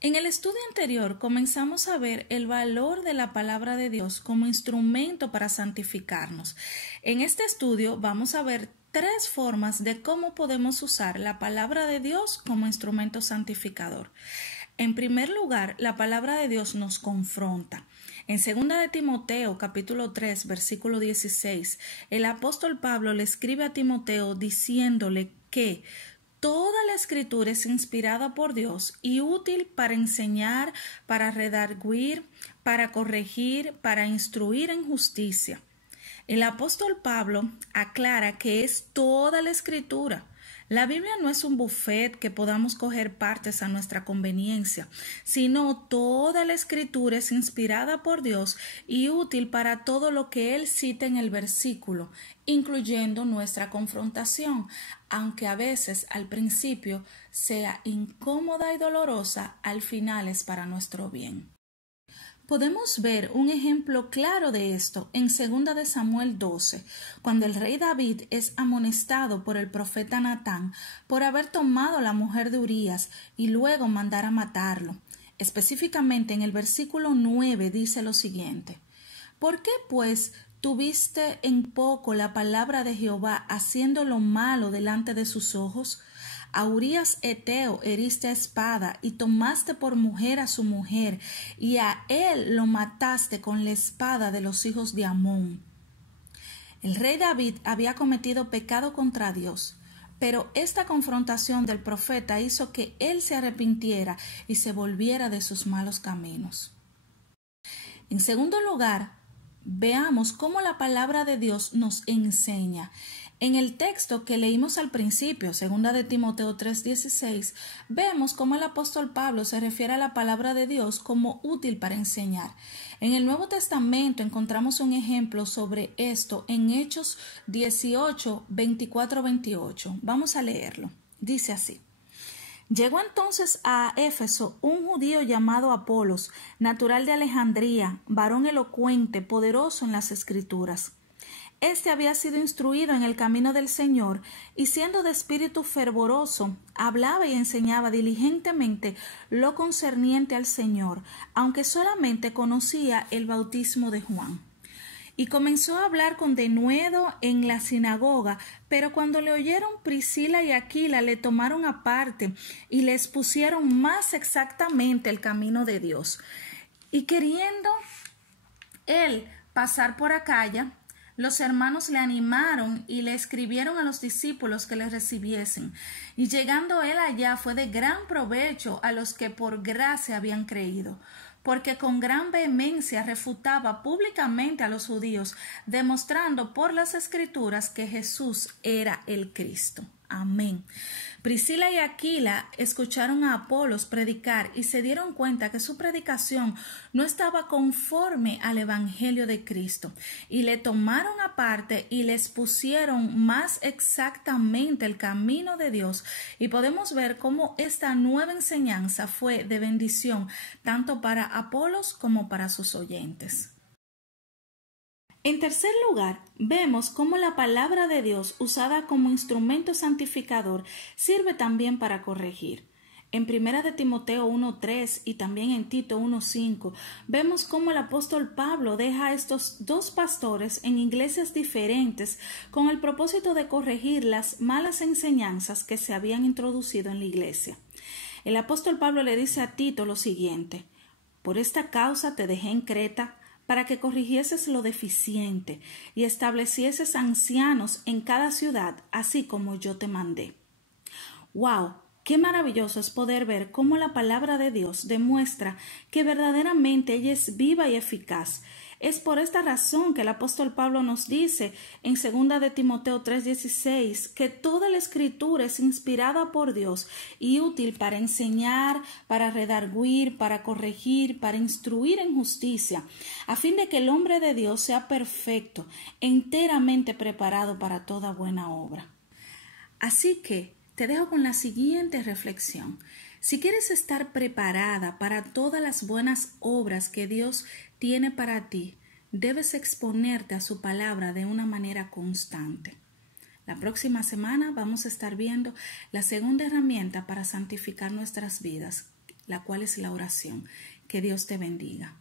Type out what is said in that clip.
En el estudio anterior comenzamos a ver el valor de la palabra de Dios como instrumento para santificarnos. En este estudio vamos a ver tres formas de cómo podemos usar la palabra de Dios como instrumento santificador. En primer lugar, la palabra de Dios nos confronta. En 2 de Timoteo, capítulo 3, versículo 16, el apóstol Pablo le escribe a Timoteo diciéndole que toda la escritura es inspirada por Dios y útil para enseñar, para redarguir, para corregir, para instruir en justicia. El apóstol Pablo aclara que es toda la escritura. La Biblia no es un buffet que podamos coger partes a nuestra conveniencia, sino toda la escritura es inspirada por Dios y útil para todo lo que Él cita en el versículo, incluyendo nuestra confrontación, aunque a veces al principio sea incómoda y dolorosa, al final es para nuestro bien. Podemos ver un ejemplo claro de esto en 2 de Samuel 12, cuando el rey David es amonestado por el profeta Natán por haber tomado la mujer de Urías y luego mandar a matarlo. Específicamente en el versículo 9 dice lo siguiente: ¿Por qué, pues, tuviste en poco la palabra de Jehová haciendo lo malo delante de sus ojos? A Urías Heteo heriste a espada y tomaste por mujer a su mujer, y a él lo mataste con la espada de los hijos de Amón. El rey David había cometido pecado contra Dios, pero esta confrontación del profeta hizo que él se arrepintiera y se volviera de sus malos caminos. En segundo lugar, veamos cómo la palabra de Dios nos enseña. En el texto que leímos al principio, 2 de Timoteo 3:16, vemos cómo el apóstol Pablo se refiere a la palabra de Dios como útil para enseñar. En el Nuevo Testamento encontramos un ejemplo sobre esto en Hechos 18, 24-28. Vamos a leerlo. Dice así: Llegó entonces a Éfeso un judío llamado Apolos, natural de Alejandría, varón elocuente, poderoso en las Escrituras. Este había sido instruido en el camino del Señor y, siendo de espíritu fervoroso, hablaba y enseñaba diligentemente lo concerniente al Señor, aunque solamente conocía el bautismo de Juan. Y comenzó a hablar con denuedo en la sinagoga, pero cuando le oyeron Priscila y Aquila le tomaron aparte y le expusieron más exactamente el camino de Dios. Y queriendo él pasar por Acaya, los hermanos le animaron y le escribieron a los discípulos que le recibiesen. Y llegando él allá fue de gran provecho a los que por gracia habían creído, porque con gran vehemencia refutaba públicamente a los judíos, demostrando por las Escrituras que Jesús era el Cristo. Amén. Priscila y Aquila escucharon a Apolos predicar y se dieron cuenta que su predicación no estaba conforme al Evangelio de Cristo, y le tomaron aparte y le expusieron más exactamente el camino de Dios, y podemos ver cómo esta nueva enseñanza fue de bendición tanto para Apolos como para sus oyentes. En tercer lugar, vemos cómo la palabra de Dios, usada como instrumento santificador, sirve también para corregir. En 1 de Timoteo 1:3 y también en Tito 1:5, vemos cómo el apóstol Pablo deja a estos dos pastores en iglesias diferentes con el propósito de corregir las malas enseñanzas que se habían introducido en la iglesia. El apóstol Pablo le dice a Tito lo siguiente: Por esta causa te dejé en Creta, para que corrigieses lo deficiente y establecieses ancianos en cada ciudad, así como yo te mandé. ¡Wow! Qué maravilloso es poder ver cómo la palabra de Dios demuestra que verdaderamente ella es viva y eficaz. Es por esta razón que el apóstol Pablo nos dice en 2 de Timoteo 3:16 que toda la escritura es inspirada por Dios y útil para enseñar, para redarguir, para corregir, para instruir en justicia, a fin de que el hombre de Dios sea perfecto, enteramente preparado para toda buena obra. Así que te dejo con la siguiente reflexión. Si quieres estar preparada para todas las buenas obras que Dios tiene para ti, debes exponerte a su palabra de una manera constante. La próxima semana vamos a estar viendo la segunda herramienta para santificar nuestras vidas, la cual es la oración. Que Dios te bendiga.